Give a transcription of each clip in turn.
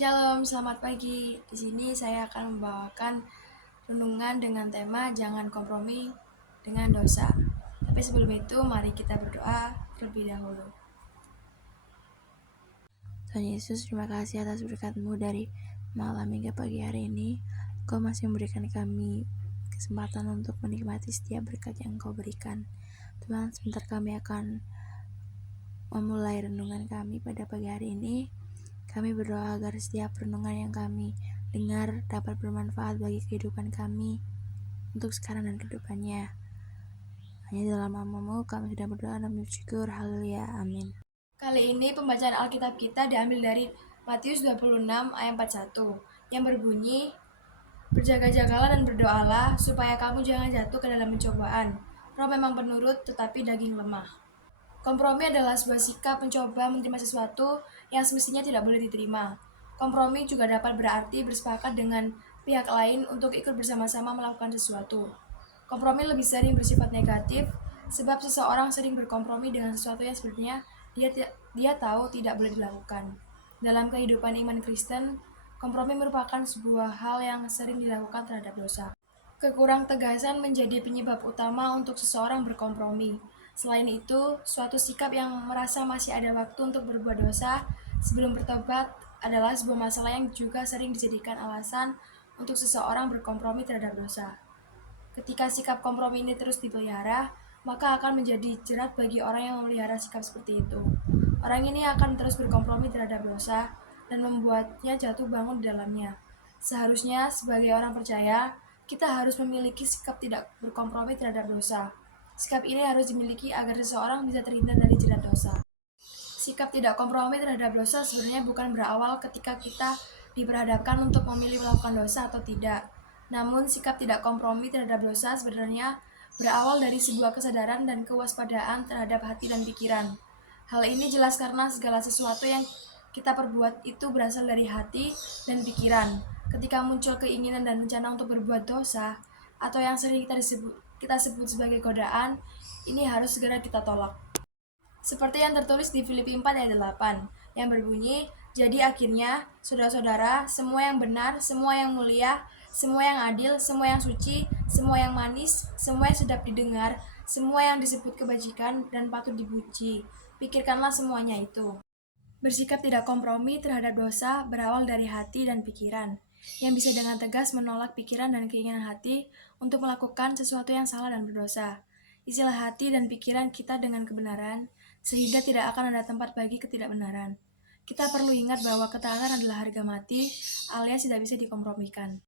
Shalom, selamat pagi. Di sini saya akan membawakan renungan dengan tema jangan kompromi dengan dosa. Tapi sebelum itu, mari kita berdoa terlebih dahulu. Tuhan Yesus, terima kasih atas berkat-Mu dari malam hingga pagi hari ini. Engkau masih memberikan kami kesempatan untuk menikmati setiap berkat yang Engkau berikan. Tuhan, sebentar kami akan memulai renungan kami pada pagi hari ini. Kami berdoa agar setiap renungan yang kami dengar dapat bermanfaat bagi kehidupan kami untuk sekarang dan kedepannya. Hanya dalam nama-Mu kami sudah berdoa dan bersyukur. Haleluya. Amin. Kali ini pembacaan Alkitab kita diambil dari Matius 26 ayat 41 yang berbunyi, "Berjaga-jagalah dan berdoalah supaya kamu jangan jatuh ke dalam pencobaan. Roh memang penurut tetapi daging lemah." Kompromi adalah sebuah sikap mencoba menerima sesuatu yang semestinya tidak boleh diterima. Kompromi juga dapat berarti bersepakat dengan pihak lain untuk ikut bersama-sama melakukan sesuatu. Kompromi lebih sering bersifat negatif, sebab seseorang sering berkompromi dengan sesuatu yang sebenarnya dia tahu tidak boleh dilakukan. Dalam kehidupan iman Kristen, kompromi merupakan sebuah hal yang sering dilakukan terhadap dosa. Kekurang tegasan menjadi penyebab utama untuk seseorang berkompromi. Selain itu, suatu sikap yang merasa masih ada waktu untuk berbuat dosa sebelum bertobat adalah sebuah masalah yang juga sering dijadikan alasan untuk seseorang berkompromi terhadap dosa. Ketika sikap kompromi ini terus dipelihara, maka akan menjadi jerat bagi orang yang memelihara sikap seperti itu. Orang ini akan terus berkompromi terhadap dosa dan membuatnya jatuh bangun di dalamnya. Seharusnya sebagai orang percaya, kita harus memiliki sikap tidak berkompromi terhadap dosa. Sikap ini harus dimiliki agar seseorang bisa terhindar dari jerat dosa. Sikap tidak kompromi terhadap dosa sebenarnya bukan berawal ketika kita diperhadapkan untuk memilih melakukan dosa atau tidak. Namun, sikap tidak kompromi terhadap dosa sebenarnya berawal dari sebuah kesadaran dan kewaspadaan terhadap hati dan pikiran. Hal ini jelas karena segala sesuatu yang kita perbuat itu berasal dari hati dan pikiran. Ketika muncul keinginan dan rencana untuk berbuat dosa, atau yang sering kita sebut sebagai godaan, ini harus segera kita tolak. Seperti yang tertulis di Filipi 4 ayat 8, yang berbunyi, "Jadi akhirnya, saudara-saudara, semua yang benar, semua yang mulia, semua yang adil, semua yang suci, semua yang manis, semua yang sedap didengar, semua yang disebut kebajikan dan patut dipuji, pikirkanlah semuanya itu." Bersikap tidak kompromi terhadap dosa berawal dari hati dan pikiran, yang bisa dengan tegas menolak pikiran dan keinginan hati untuk melakukan sesuatu yang salah dan berdosa. Isilah hati dan pikiran kita dengan kebenaran, sehingga tidak akan ada tempat bagi ketidakbenaran. Kita perlu ingat bahwa ketaatan adalah harga mati, alias tidak bisa dikompromikan.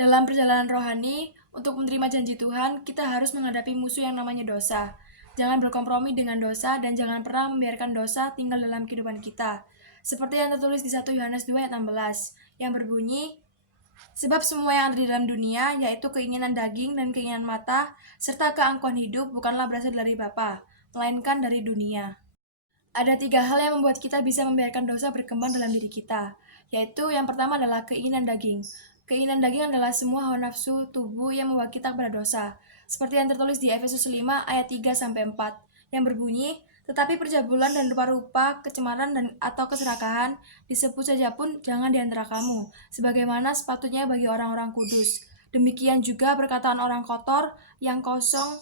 Dalam perjalanan rohani, untuk menerima janji Tuhan, kita harus menghadapi musuh yang namanya dosa. Jangan berkompromi dengan dosa dan jangan pernah membiarkan dosa tinggal dalam kehidupan kita. Seperti yang tertulis di 1 Yohanes 2 ayat 16, yang berbunyi, "Sebab semua yang ada di dalam dunia, yaitu keinginan daging dan keinginan mata, serta keangkuhan hidup bukanlah berasal dari Bapa, melainkan dari dunia." Ada 3 hal yang membuat kita bisa membiarkan dosa berkembang dalam diri kita, yaitu yang pertama adalah keinginan daging. Keinginan daging adalah semua hawa nafsu tubuh yang membawa kita kepada dosa, seperti yang tertulis di Efesus 5 ayat 3-4, yang berbunyi, "Tetapi percabulan dan rupa-rupa kecemaran dan atau keserakahan disebut saja pun jangan di antara kamu, sebagaimana sepatutnya bagi orang-orang kudus. Demikian juga perkataan orang kotor, yang kosong,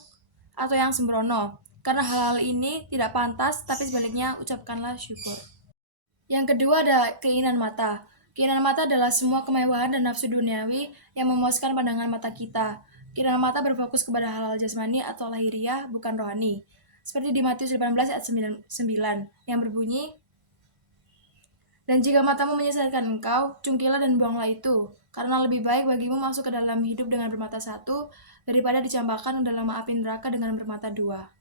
atau yang sembrono. Karena hal-hal ini tidak pantas, tapi sebaliknya ucapkanlah syukur." Yang kedua adalah keinginan mata. Keinginan mata adalah semua kemewahan dan nafsu duniawi yang memuaskan pandangan mata kita. Keinginan mata berfokus kepada hal-hal jasmani atau lahiriah, bukan rohani. Seperti di Matius 18 ayat 9, yang berbunyi, "Dan jika matamu menyesatkan engkau, cungkilah dan buanglah itu, karena lebih baik bagimu masuk ke dalam hidup dengan bermata satu, daripada dicampakkan ke dalam api neraka dengan bermata dua."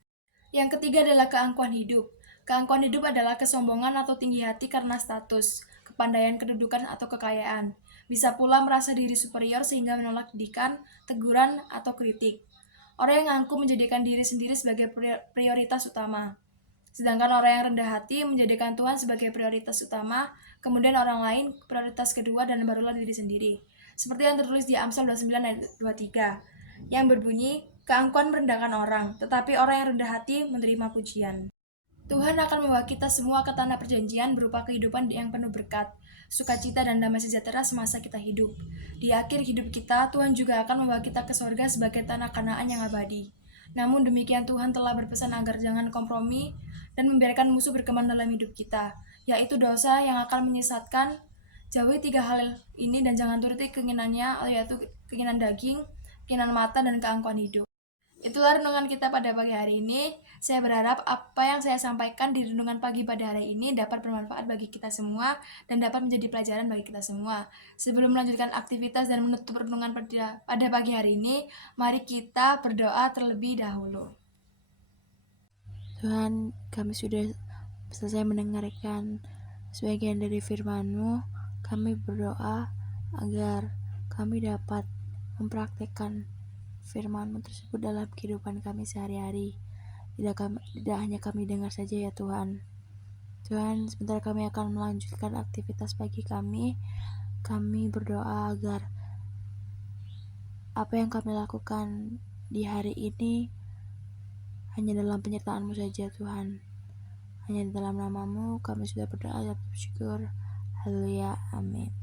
Yang ketiga adalah keangkuhan hidup. Keangkuhan hidup adalah kesombongan atau tinggi hati karena status, kepandaian, kedudukan, atau kekayaan. Bisa pula merasa diri superior sehingga menolak didikan, teguran, atau kritik. Orang yang angkuh menjadikan diri sendiri sebagai prioritas utama. Sedangkan orang yang rendah hati menjadikan Tuhan sebagai prioritas utama, kemudian orang lain prioritas kedua, dan barulah diri sendiri. Seperti yang tertulis di Amsal 29 ayat 23, yang berbunyi, "Keangkuhan merendahkan orang, tetapi orang yang rendah hati menerima pujian." Tuhan akan membawa kita semua ke tanah perjanjian berupa kehidupan yang penuh berkat. sukacita, dan damai sejahtera semasa kita hidup. Di akhir hidup kita, Tuhan juga akan membawa kita ke sorga sebagai tanah Kanaan yang abadi. Namun demikian, Tuhan telah berpesan agar jangan kompromi dan membiarkan musuh berkembang dalam hidup kita, yaitu dosa yang akan menyesatkan. Jauhi 3 hal ini dan jangan turuti keinginannya, yaitu keinginan daging, keinginan mata, dan keangkuhan hidup. Itulah renungan kita pada pagi hari ini. Saya berharap apa yang saya sampaikan di renungan pagi pada hari ini dapat bermanfaat bagi kita semua dan dapat menjadi pelajaran bagi kita semua. Sebelum melanjutkan aktivitas dan menutup renungan pada pagi hari ini, mari kita berdoa terlebih dahulu. Tuhan, kami sudah selesai mendengarkan sebagian dari firman-Mu. Kami berdoa agar kami dapat mempraktekkan firman-Mu tersebut dalam kehidupan kami sehari-hari. Tidak hanya kami dengar saja ya Tuhan. Tuhan, sebentar kami akan melanjutkan aktivitas pagi kami. Kami berdoa agar apa yang kami lakukan di hari ini hanya dalam penyertaan-Mu saja Tuhan. Hanya di dalam nama-Mu kami sudah berdoa dan bersyukur. Haleluya, amin.